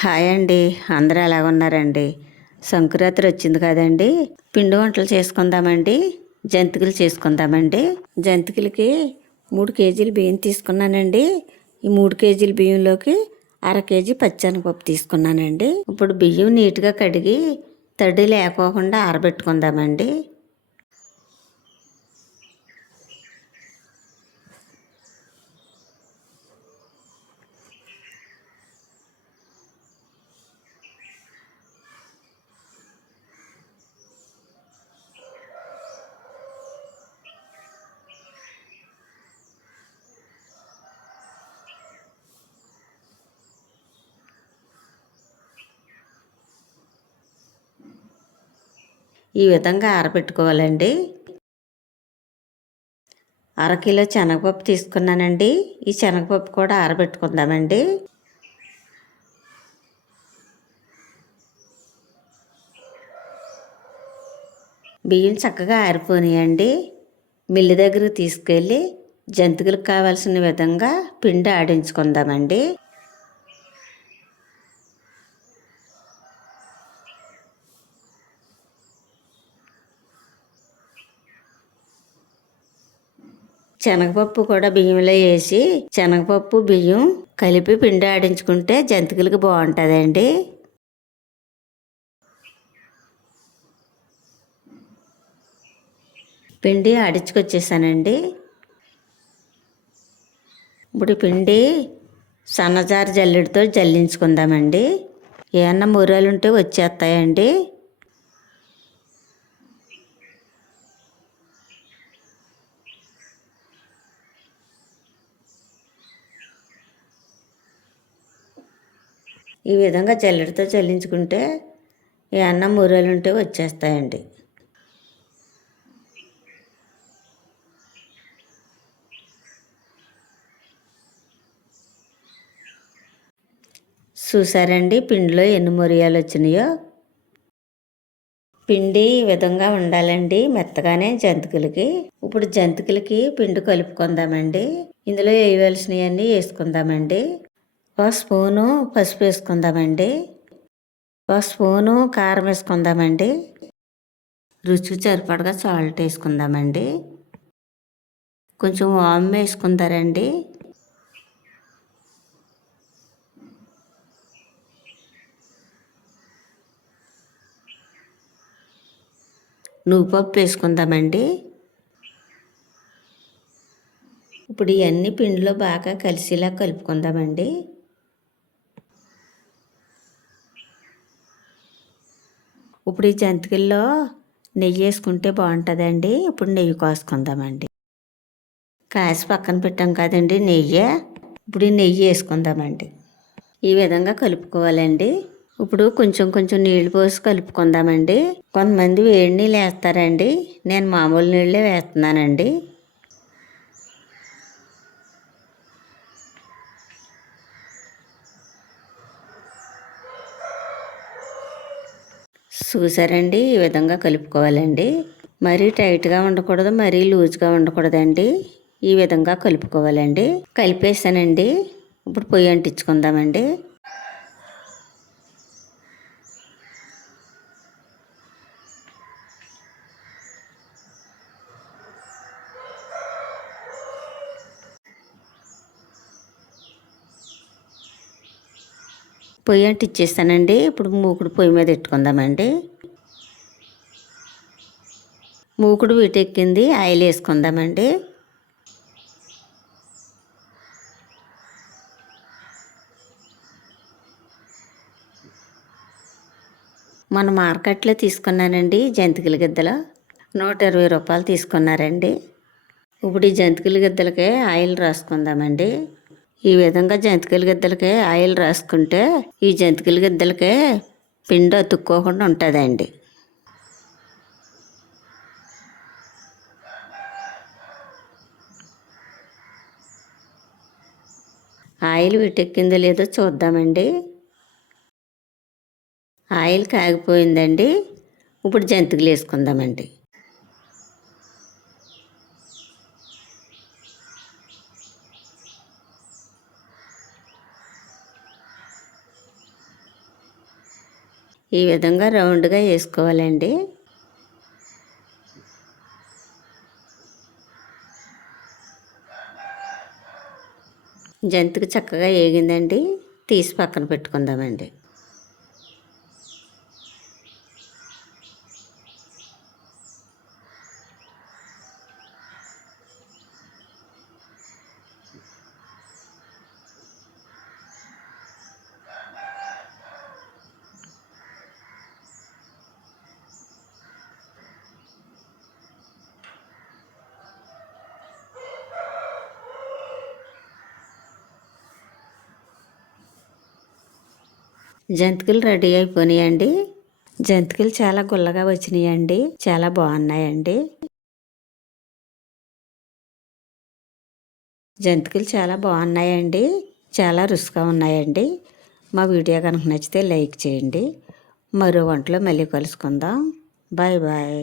Hi అండి. అందరూ ఎలాగున్నారండి? సంక్రాంతి వచ్చింది కదండి. పిండి వంటలు చేసుకుందామండి. జంతికలు చేసుకుందామండి. జంతికలకి 3 కేజీలు బియ్యం తీసుకున్నానండి. ఈ 3 కేజీల బియ్యంలోకి అర కేజీ పచ్చెనగపప్పు తీసుకున్నానండి. ఇప్పుడు బియ్యం నీట్గా కడిగి తడి లేకోకుండా ఆరబెట్టుకుందామండి. ఈ విధంగా ఆరబెట్టుకోవాలండి. అరకిలో శనగపప్పు తీసుకున్నానండి. ఈ శనగపప్పు కూడా ఆరబెట్టుకుందామండి. బియ్యం చక్కగా ఆరిపోనియండి. మిల్లు దగ్గరకు తీసుకెళ్ళి జంతికలకు కావాల్సిన విధంగా పిండి ఆడించుకుందామండి. శనగపప్పు కూడా బియ్యంలో వేసి శనగపప్పు బియ్యం కలిపి పిండి ఆడించుకుంటే జంతికలకి బాగుంటుందండి. పిండి ఆడించుకొచ్చేసానండి. ఇప్పుడు పిండి సన్నజారు జల్లెడతో జల్లించుకుందామండి. ఏమన్నా ముర్రాలు ఉంటే వచ్చేస్తాయండి. ఈ విధంగా జల్లెడతో చల్లించుకుంటే ఈ అన్నం ముర్రలు ఉంటే వచ్చేస్తాయండి. చూసారండి పిండిలో ఎన్ని మురియాలు వచ్చినాయో. పిండి ఈ విధంగా ఉండాలండి, మెత్తగానే జంతికలకి. ఇప్పుడు జంతికలకి పిండి కలుపుకుందామండి. ఇందులో వేయవలసినవన్నీ వేసుకుందామండి. 1 స్పూను పసుపు వేసుకుందామండి. 1 స్పూను కారం వేసుకుందామండి. రుచికి సరిపడగా సాల్ట్ వేసుకుందామండి. కొంచెం వాము వేసుకుంటారండి. నువ్వుపప్పు వేసుకుందామండి. ఇప్పుడు ఇవన్నీ పిండిలో బాగా కలిసేలా కలుపుకుందామండి. ఇప్పుడు ఈ జంతికల్లో నెయ్యి వేసుకుంటే బాగుంటుందండి. ఇప్పుడు నెయ్యి కోసుకుందామండి. కాసి పక్కన పెట్టాం కదండి నెయ్యి. ఇప్పుడు ఈ నెయ్యి వేసుకుందామండి. ఈ విధంగా కలుపుకోవాలండి. ఇప్పుడు కొంచెం కొంచెం నీళ్లు పోసి కలుపుకుందామండి. కొంతమంది వేడి నీళ్ళు వేస్తారండి. నేను మామూలు నీళ్ళే వేస్తున్నానండి. చూసారండి ఈ విధంగా కలుపుకోవాలండి. మరీ టైట్గా ఉండకూడదు, మరీ లూజ్గా ఉండకూడదండి. ఈ విధంగా కలుపుకోవాలండి. కలిపేసానండి. ఇప్పుడు పొయ్యి అంటించుకుందామండి. పొయ్యి అంటించేస్తానండి. ఇప్పుడు మూకుడు పొయ్యి మీద పెట్టుకుందామండి. మూకుడు వీటెక్కింది. ఆయిల్ వేసుకుందామండి. మన మార్కెట్లో తీసుకున్నానండి జంతికల గిద్దలు. 120 రూపాయలు తీసుకున్నారండి. ఇప్పుడు ఈ జంతికల గిద్దలకే ఆయిల్ రాసుకుందామండి. ఈ విధంగా జంతికల గిద్దలకే ఆయిల్ రాసుకుంటే ఈ జంతికల గిద్దలకే పిండి అతుక్కోకుండా ఉంటుందండి. ఆయిల్ వీటెక్కిందో లేదో చూద్దామండి. ఆయిల్ కాగిపోయిందండి. ఇప్పుడు జంతికలు వేసుకుందామండి. ఈ విధంగా రౌండ్గా వేసుకోవాలండి. జంతిక చక్కగా వేగిందండి, తీసి పక్కన పెట్టుకుందామండి. జంతికలు రెడీ అయిపోయినాయండి. జంతికలు చాలా గుల్లగా వచ్చినాయండి, చాలా బాగున్నాయండి. జంతికలు చాలా బాగున్నాయండి, చాలా రుచిగా ఉన్నాయండి. మా వీడియో కనుక నచ్చితే లైక్ చేయండి. మరో వంటలో మళ్ళీ కలుసుకుందాం. Bye bye.